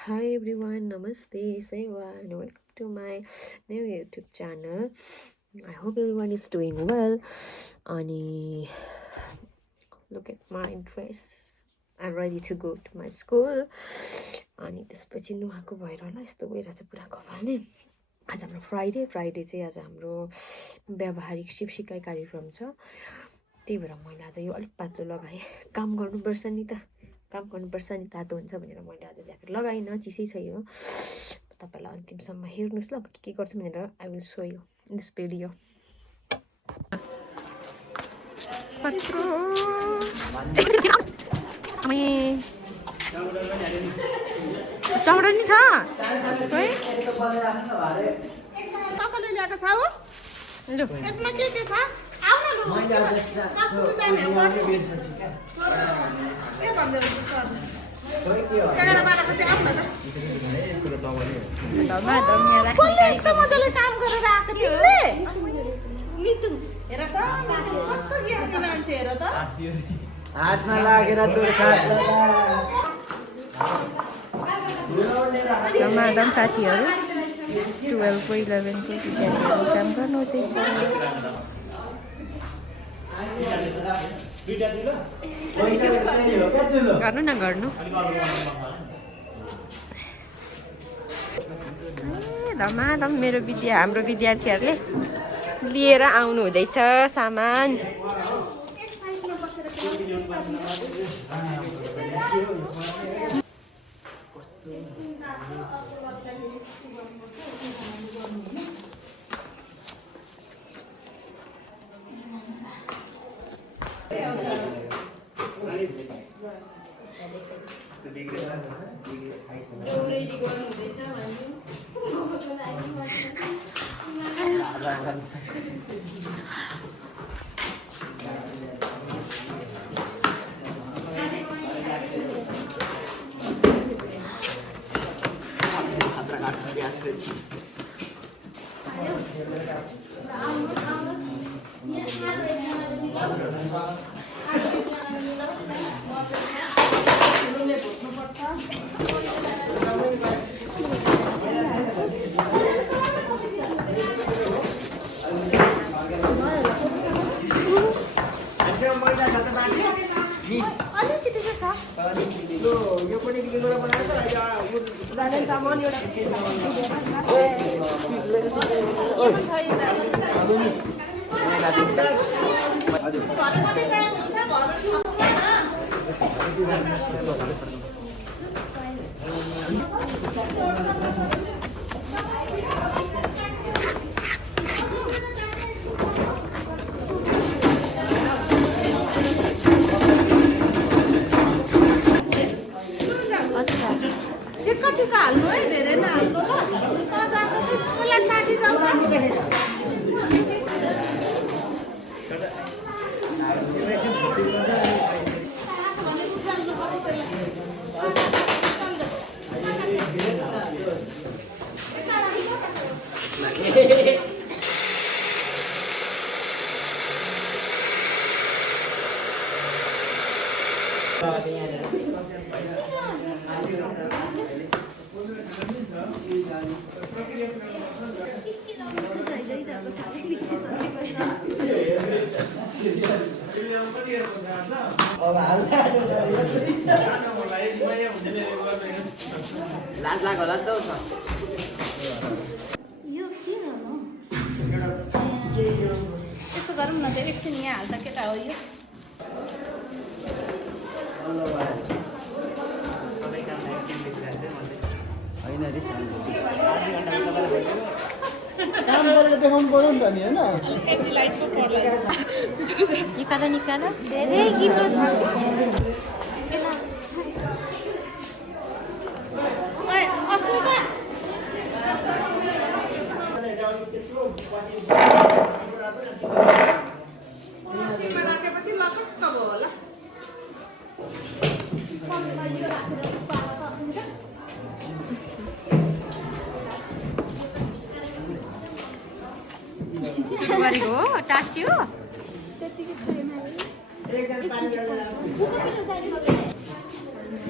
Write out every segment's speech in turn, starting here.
Hi everyone, Namaste, Seva, and welcome to my new YouTube channel. I hope everyone is doing well. Ani, look at my dress. I'm ready to go to my school. अनि त्यसपछि नुहाएको भएर होला यस्तो भइरहेछ पुरा कपाल नि। आज हाम्रो फ्राइडे चाहिँ आज हाम्रो व्यावहारिक सिप सिकाइ कार्यक्रम छ। त्यही भएर मैले आज यो अलिक पातलो लगाएँ। काम गर्नुपर्छ नि त, तातो हुन्छ भनेर मैले आज ज्याकेट लगाइनँ, चिसै छ यो। तपाईलाई अन्तिमसम्म हेर्नुस् ल के गर्छु भनेर। I will so you in this video. टमाटर नि छ है काकाले ल्याएको छ हो लु यसमा के छ आउन लु कसको चाहिँ जाने हो के भन्दै हुन्छ सर काकाले बालाको चाहिँ आउन ल दमा यहाँ राख्नु कसले यस्तो मजाले काम गरेर आएको तिमीले मितु हेर त कस्तो ज्ञानी मान्छे हेर त हातमा लागेर दम साथीहरू 12 को 11 को विद्यार्थीहरू काम गर्नु हुँदैछ। गर्नु न गर्नु धमाधम हाम्रो विद्यार्थीहरूले लिएर आउनु हुँदैछ सामान। ठिक्क हाल्नु है धेरै नहाल्नु ल जाको चाहिँ सबैलाई साथी जाऊ लाज लाग्यो होला नि त यो के गर्नु यसो गरौँ न त एकछिन यहाँ हाल्दा केटा हो यो होइन रिस काम गरेर देखाउनु पर्यो नि त नि होइन निकाल धेरै किलो छ। राखेपछि लक्क भयो होला सुरु गरेको हो टास्यो।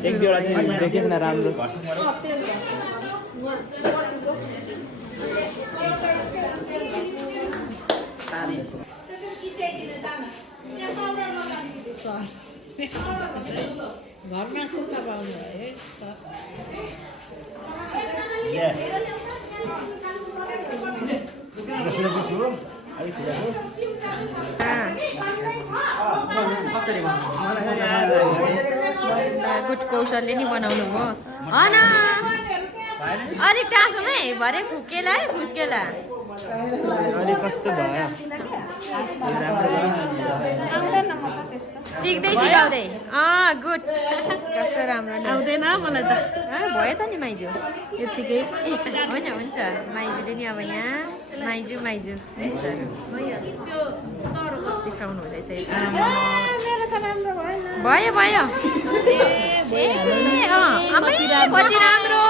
एक दुईवटा चाहिँ देखेन न राम्रो घरमा सुत्ता पाउनु है गुड कौशलले नि बनाउनु हो अन अलिक टाँसोमै भरे फुकेला है फुस्केला अलि कस्तो भयो सिक्दै सिकाउँदै गुड कस्तो राम्रो नि आउँदैन मलाई त भयो त नि माइजू यतिकै होइन हुन्छ माइजूले नि अब यहाँ माइजू मिसहरू सिकाउनु हुँदैछ भयो भयो ए आमै कति राम्रो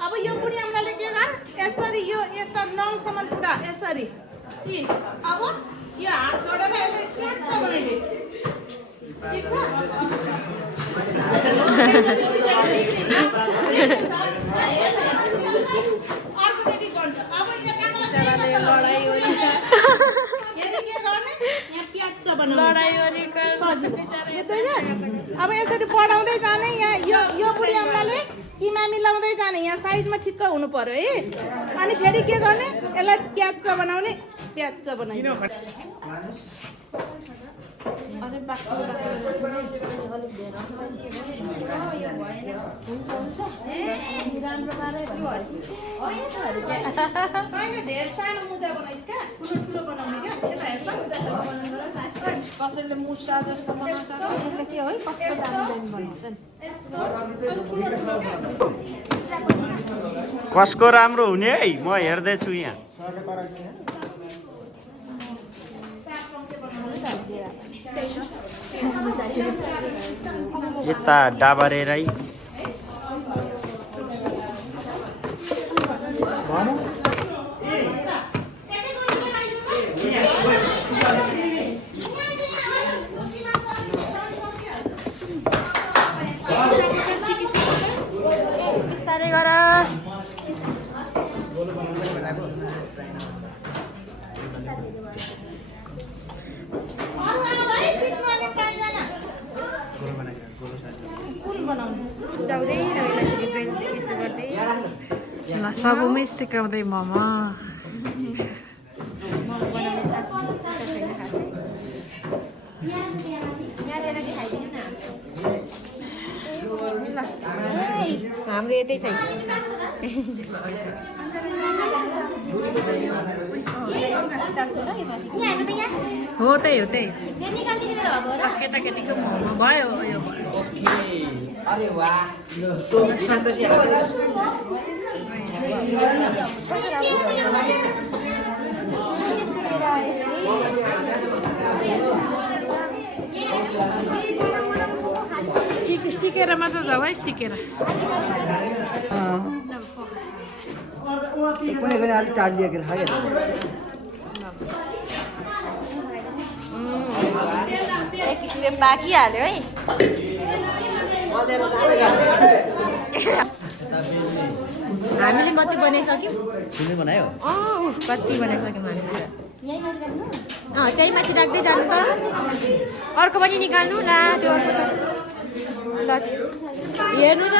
अब यो बुढी आमाले के गर यसरी यो यता नङसम्म पुरा यसरी अब यो हात छोडेर यसले क्याच्च बनाइदिए ठिक छ अर्कोपट्टि गर्छ अब अब यसरी बढाउँदै जाने यहाँ यो बुढी आमाले किमा मिलाउँदै जाने यहाँ साइजमा ठिक्क हुनु पर्यो है अनि फेरि के गर्ने यसलाई प्याच्च बनाउने प्याच्च बनाइदिनु कसैले मुसा जस्तो बनाउँछ कसैले के है कस्तो दामी बनाउँछ कसको राम्रो हुने है म हेर्दैछु यहाँ यता डाबरेरै बिस्तारै गर सबमै सिकाउँदै ममा हाम्रो यतै छ हो त्यही केटाकेटीको मोमो भयो यो अरे वाह सिकेर मात्र जाऊ है सिकेर कुनै कुनै अलिक टालिएको खायो एक स्टेप बाँकी हाल्यो है हामीले मात्रै बनाइसक्यौँ तिमीले बनायो कति बनाइसक्यौँ हामीले त्यही माथि राख्दै जानु त अर्को पनि निकाल्नु ला त्यो अर्को त ल हेर्नु त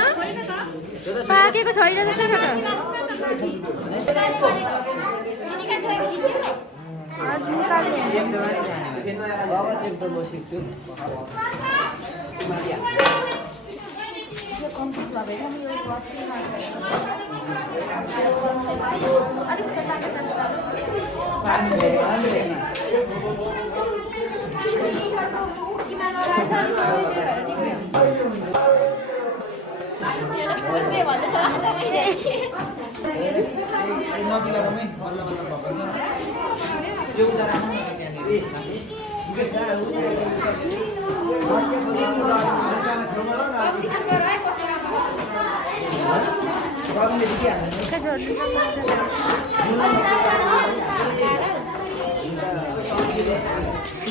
पाकेको छैन जस्तो छ त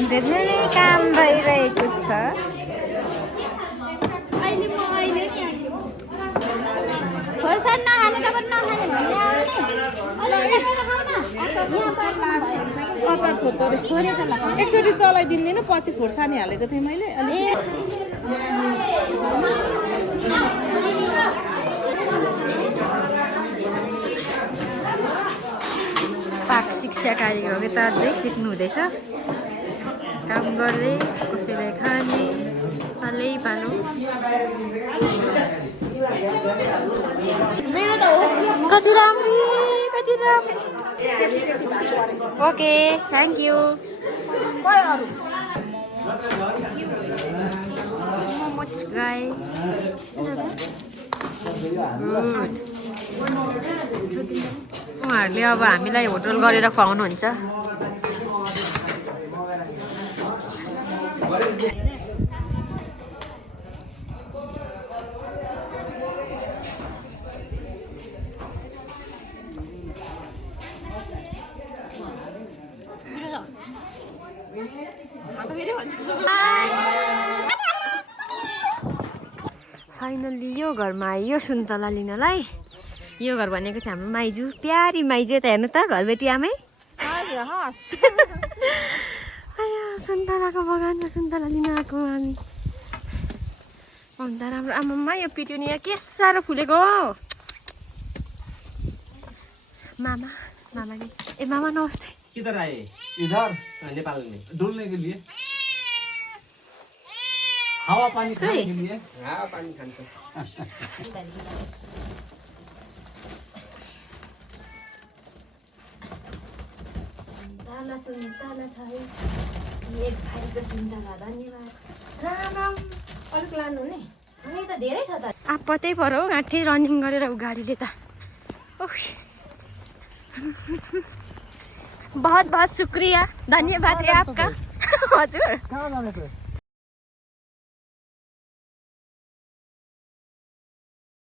धेरै काम भइरहेको छ। खोर्सानी नखाने तपाईँ नखाने अचार खोज्दै एकचोटि चलाइदिनु नि, पछि खोर्सानी हालेको थिएँ मैले। पाक शिक्षा कार्यक्रम यता अझै सिक्नु हुँदैछ। काम गर्दै कसैलाई खाने पालै पालो। कति राम्रो, कति राम्रो। Okay, thank you. मोमोज गाई उहाँहरूले अब हामीलाई होटल गरेर खुवाउनुहुन्छ। फाइनल्ली यो घरमा आयो सुन्तला लिनलाई। यो घर भनेको चाहिँ हाम्रो माइजू, प्यारी माइजू। यता हेर्नु त घरबेटी आमै। आयो सुन्तलाको बगानमा सुन्तला लिन आएको हामी। अन्त राम्रो आमामा यो पिटुनिया के साह्रो फुलेको हो। मामा मामा नि ए मामा नमस्ते। किधर आए? इधर नेपाल में डुलने के लिए, हवा पानी खाने के लिए। हावा पानी खान्छ। सुन्तला सुन्तला छ है एक भाइको सुन्तला। धन्यवाद। राम राम। अलिक लानु नि, अनि त धेरै छ त। आपतै पऱ्यो घाँटी रनिङ गरेर उ गाडीले त। बहुत बहुत शुक्रिया, धन्यवाद है आपका। हजुर